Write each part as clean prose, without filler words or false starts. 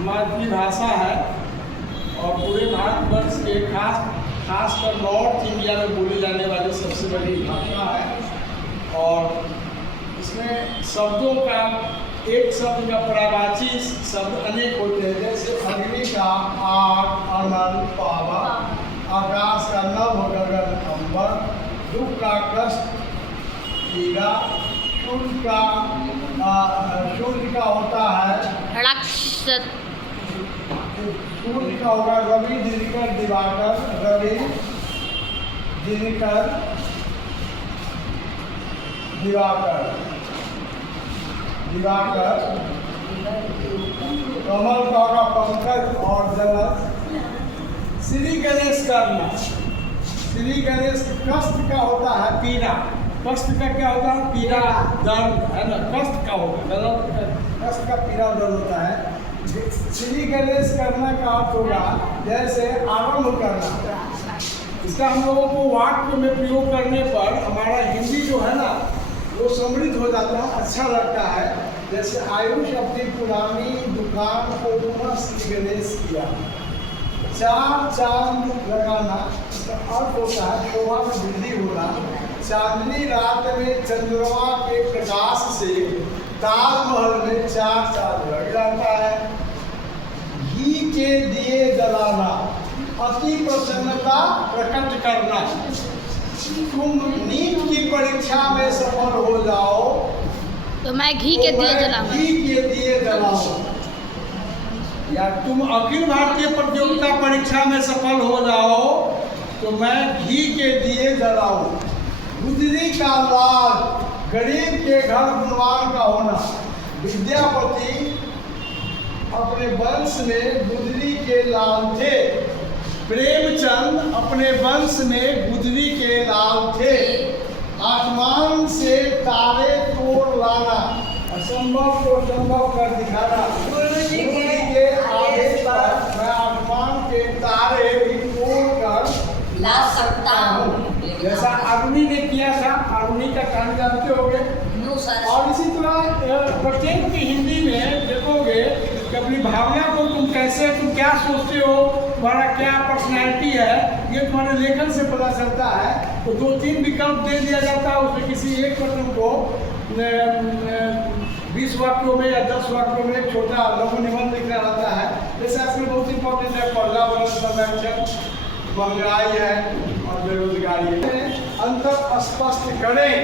मातृभाषा है और पूरे भारतवर्ष के खासकर नॉर्थ इंडिया में बोली जाने वाली सबसे बड़ी भाषा है। और इसमें शब्दों का एक शब्द का परावाची शब्द अनेक होते हैं, जैसे अग्नि का आग, अनल, पावा, आकाश का नभ, गगन, अंबर, दुख का कष्ट, पीड़ा, सूर्य का होता है रक्षत, सूर्य का होगा रवि, दिनकर, दिवाकर, रवि, दिनकर, दिवाकर, कमल का होगा पंकज और जलस। श्री गणेश करना, श्री गणेश कष्ट का होता है पीड़ा, कष्ट का क्या होता है? पीड़ा, दर्द, है ना, कष्ट का होगा, कष्ट का पीड़ा दर्द होता है। श्री गणेश करना का अर्थ होगा जैसे आरंभ करना। इसका हम लोगों को वाक्य में प्रयोग करने पर हमारा हिंदी जो है ना वो समृद्ध हो जाता है, अच्छा लगता है। जैसे आयुष अपनी पुरानी दुकान को पुनः श्री गणेश किया, चार चांद लगाना, इसका अर्थ होता है शोभा में वृद्धि होना। चांदनी रात में चंद्रमा के प्रकाश से ताजमहल में चार चांद लग जाता है। घी के दिए जलाना, अति प्रसन्नता प्रकट करना। तुम नीट की परीक्षा में सफल हो जाओ तो मैं घी के दिए जलाऊंगा, घी के दिए जलाओ। या तुम अखिल भारतीय प्रतियोगिता परीक्षा में सफल हो जाओ तो मैं घी के दिए जलाऊं। गुजरी का लाल, गरीब के घर गुणवान का होना। विद्यापति अपने वंश में गुजरी के लाल थे, प्रेमचंद अपने वंश में गुजरी के लाल थे। आसमान से तारे तोड़ लाना, असंभव को संभव कर दिखाना। गुरु जी के आदेश पर मैं आसमान के तारे भी तोड़ कर ला सकता हूँ, जैसा अग्नि ने किया था। अग्नि का कहानी जानते होंगे। और इसी तरह प्रत्येक की हिंदी में देखोगे कि अपनी भावना को तुम क्या सोचते हो, तुम्हारा क्या पर्सनैलिटी है, ये तुम्हारे लेखन से पता चलता है। तो 2-3 विकल्प दे दिया जाता है, उसमें किसी एक पर तुमको 20 वाक्यों में या 10 वाक्यों में एक छोटा लघु निबंध लिखना रहता है। जैसे इसमें बहुत इंपॉर्टेंट है पर्यावरण संरक्षण, महंगाई है और बेरोजगारी है। अंतर स्पष्ट करें।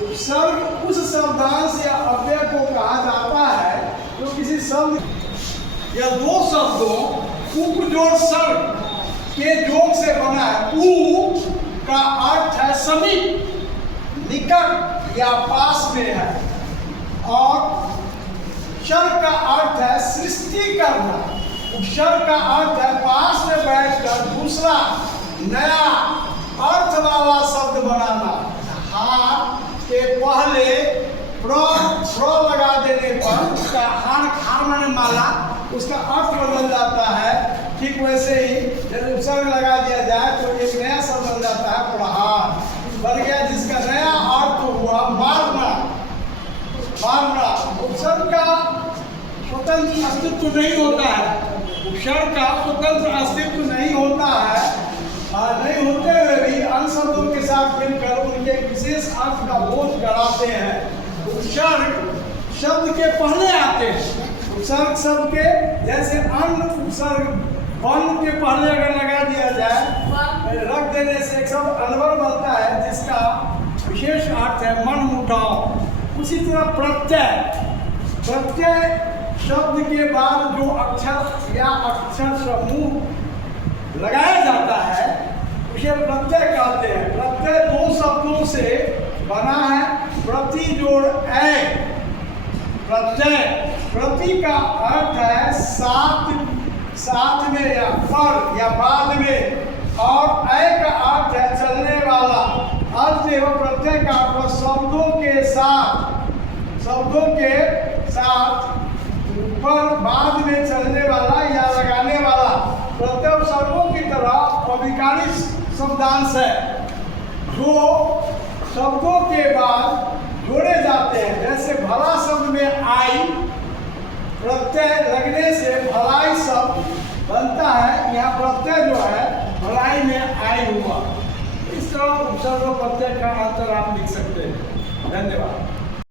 उपसर्ग उस शब्दांश या अव्यय को कहा जाता है जो किसी शब्द या दो शब्दों उपजोड़ सर्ग के योग से बना है। उ का अर्थ है समीप, निकट या पास में है, और शर का अर्थ है सृष्टि करना। उपसर्ग का अर्थ है पास में बैठकर दूसरा नया अर्थ वाला शब्द बनाना। हार के पहले प्र लगा देने पर उसका हार माने माला, उसका अर्थ बदल जाता है। ठीक वैसे ही जब उपसर्ग लगा दिया जाए तो एक नया शब्द बन जाता है, प्रहार बन गया, जिसका नया अर्थ हुआ मारना। उपसर्ग का स्वतंत्र अस्तित्व नहीं होता है। उपसर्ग का स्वतंत्र अस्तित्व नहीं होता है। नहीं होते हुए भी अन्य शब्दों के साथ मिलकर उनके विशेष अर्थ का बोध कराते हैं। उपसर्ग शब्द के पहले आते हैं। उपसर्ग शब्द के जैसे अन्य उपसर्ग वर्ण के पहले अगर लगा दिया जाए, रख देने से एक शब्द अनवर बनता है जिसका विशेष अर्थ है मन मुटाव। उसी तरह प्रत्यय शब्द के बाद जो अक्षर या अक्षर समूह लगाया जाता है उसे प्रत्यय कहते हैं। प्रत्यय दो शब्दों से बना है, प्रति जोड़ ऐ। प्रत्यय, प्रति का अर्थ है साथ में या पर या बाद में, और ऐ का अर्थ है चलने वाला। अर्थ एवं प्रत्यय का अर्थ शब्दों के साथ पर बाद में चलने वाला या लगाने वाला। प्रत्यय शब्दों की तरह अभिकारी शब्दांश है जो शब्दों के बाद जोड़े जाते हैं। जैसे भला शब्द में आई प्रत्यय लगने से भलाई शब्द बनता है। यहाँ प्रत्यय जो है भलाई में आई हुआ। इस तरह उपसर्ग और प्रत्यय का अंतर आप लिख सकते हैं। धन्यवाद।